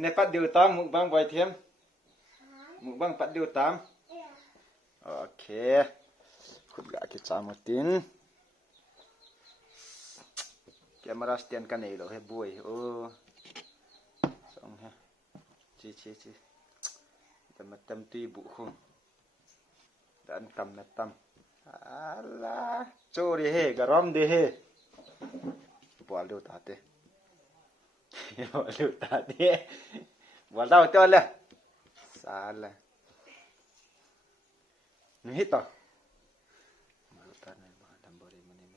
Ini pat diutam mukbang boy Thiam. Mukbang pat diutam. Okey. Khut gak kita mutin. Kamera stand kan ni lo he boy. Oh. Song ha. Chi. Tam ti bu khung. Dan tam. Alah. Chori he garam de he. Buat lu tate. Lu tadi buat tahu tu lah salah ni tu lu tadi dalam beri menit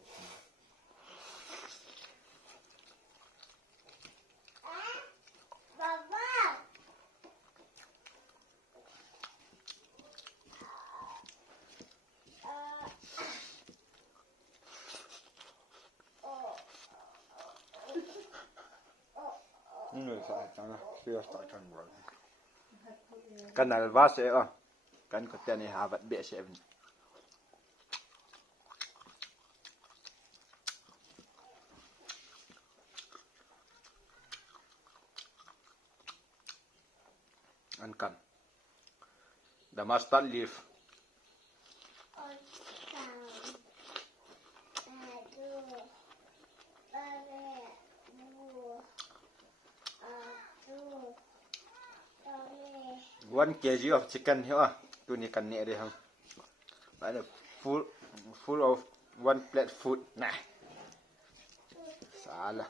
baba Ini sana dia start kan buat. Kan alvas kan kota ni habat be chef. Kan. The mustard leaf. One kg of chicken here. Tu ni kan ni dia hang. Ada full of one plate food. Nah. Salah.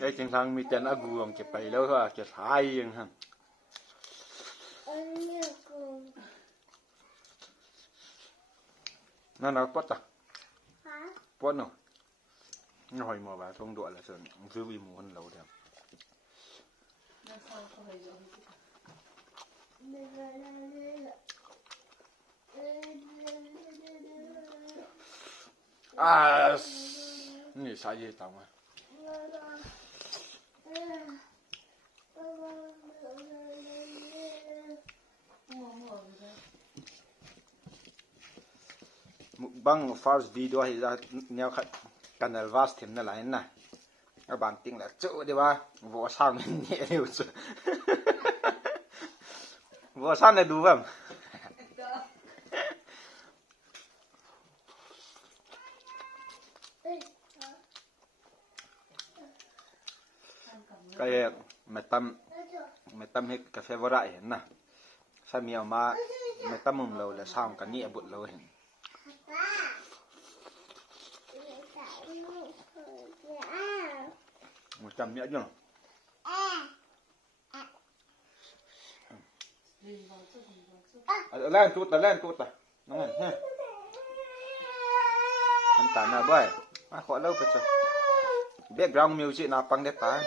Cái chừng thằng mi tên aguông ke pai lo ha ke thai yang han nó pot ta pot no nó hồi mò bà thông độ là sơn dư vi mù hơn lâu đẹpนี่sai gì tao mà mukbang first video hi ra neo khat kanal vas them na lain na các bạn tin là chỗ đi ba vỗ sang nhẹ điều chứ vỗ sang này đủ không cái mày tâm hết cà phê vợ hiện nè sao miêu mà mày tâm mồm lâu là sao cả nhẹ bụt lâu hiện một trăm nhẹ chưa lên chút ta nó nghe ha anh tàn nào bơi mà khó lâu phải chưa background music nào bằng đẹp ta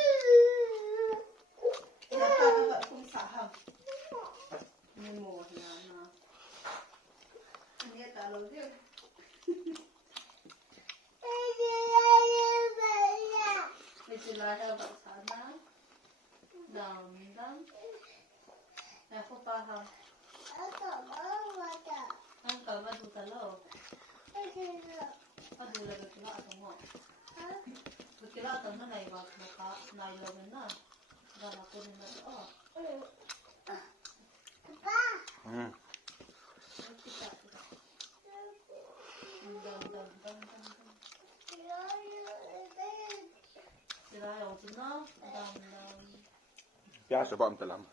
Ya sebab dalam.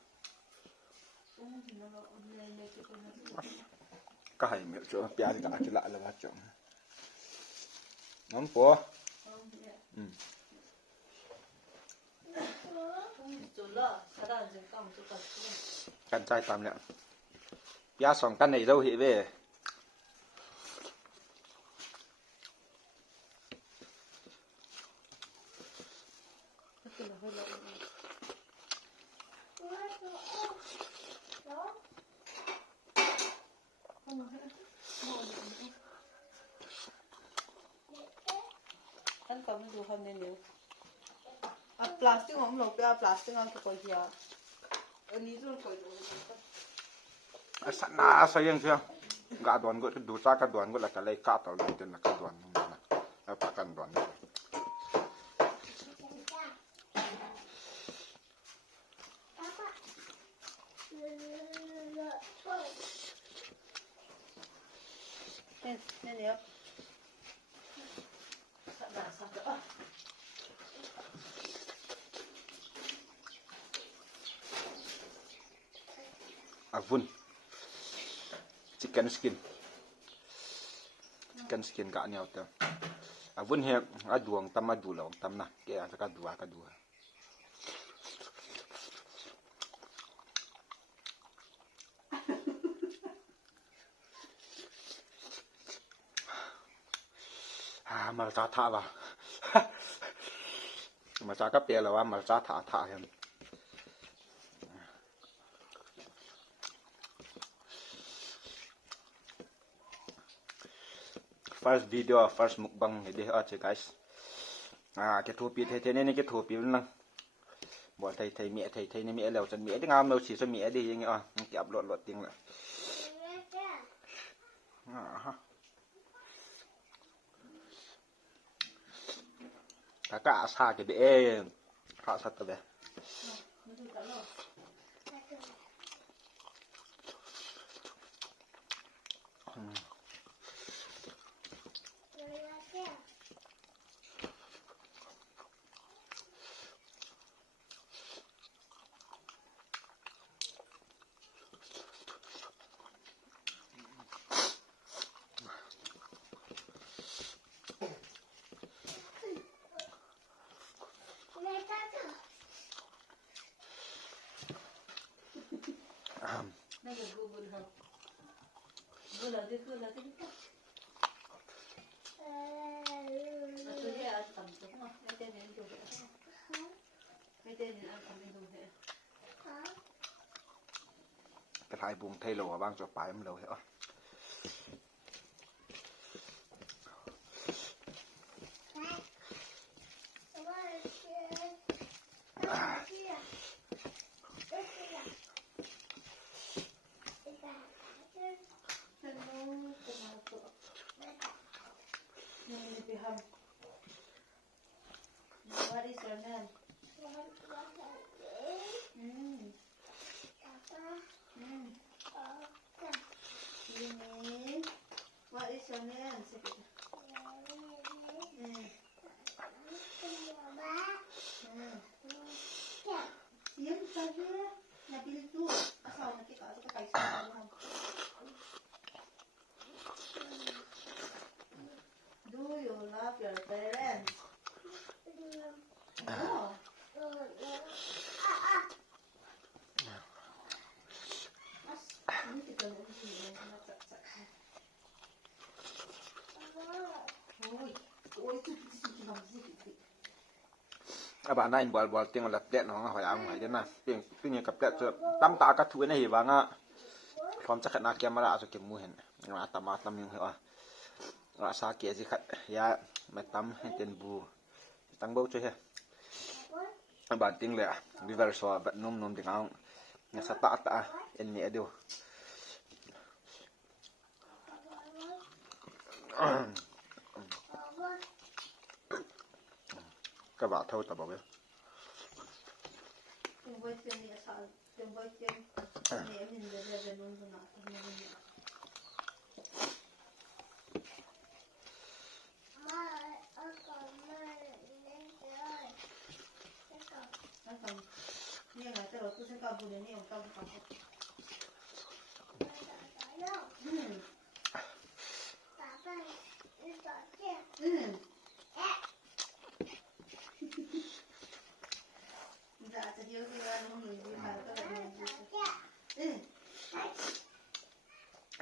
Kahai miêu cho bia đi đã chỉ lại là bắt chồng. น้องปัวกันใจตามเนี่ยยา2 กันในเราหิเว้ท่านก็ไม่ดูคำนี้นิ้วปลาสติกของเราไปเอาปลาสติกเอาไปก่อนเฮียอันนี้ต้องคอยดูสันนาsayang siya gaduan ko du sa gaduan ko la kalay kataw lang din na gaduan na pakan duanเนี่ยavun chicken skin ka niaw ta avun he aduang tam adu law tam na ke a ka dua mal sa tha ba mal sa ka pe la wa mal sa tha hem first video first mukbang ini aja guys ke thupi the ne ke thupi nang bo thai mi thai ne mi leo chan mi de ngam lo si so mi de yang ke upload lot ting la ka sa ke be ka sa ta be那个姑姑的，不了的，不了的。昨天还是怎么着嘛？那天人都是，那天人俺肯定都是。กระทายบุงไทยโลบ้างจะไปมันโลเหรอWhat is your name? What is your name? Siapa saja? Nabil tu asal nanti kalau kita kaisar. Do you love your parents? No. bạn này bol tiếng là tẹt nó hỏi ăn hỏi thế nào tiếngกับtẹtตั้มตากระถุยในหิวังอ่ะพร้อมจะขนาดแกมาละจะเก็บมือเห็นมาตามยังเหรอว่าซาเกียสิขัดยาไม่ตั้มให้เต็นบูตั้งโบช่วยเหรอบานติ้งเลยอ่ะวิวาร์สวาแบบนุ่มดิ้งเอาเนี่ยสตาร์ตอ่ะเอ็นเนี่ยเดียวก็บาดเท่าตะบอกเลยเนี่ยไงแต่เราคือฉันกำบุญเนี่ยของกำบุญ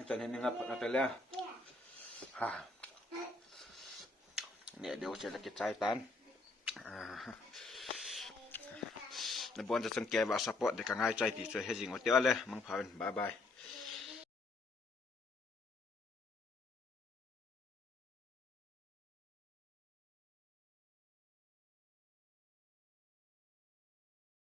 จนเห็นนึงครับเอาไปแล้วเนี่ยเดี๋ยวเศรษฐกิจใจตันในบอนจะสังเกตว่าสปอร์ตเด็กง่ายใจตีช่วยให้จริงว่าเตี้ยเลยมังพาเป็นบาย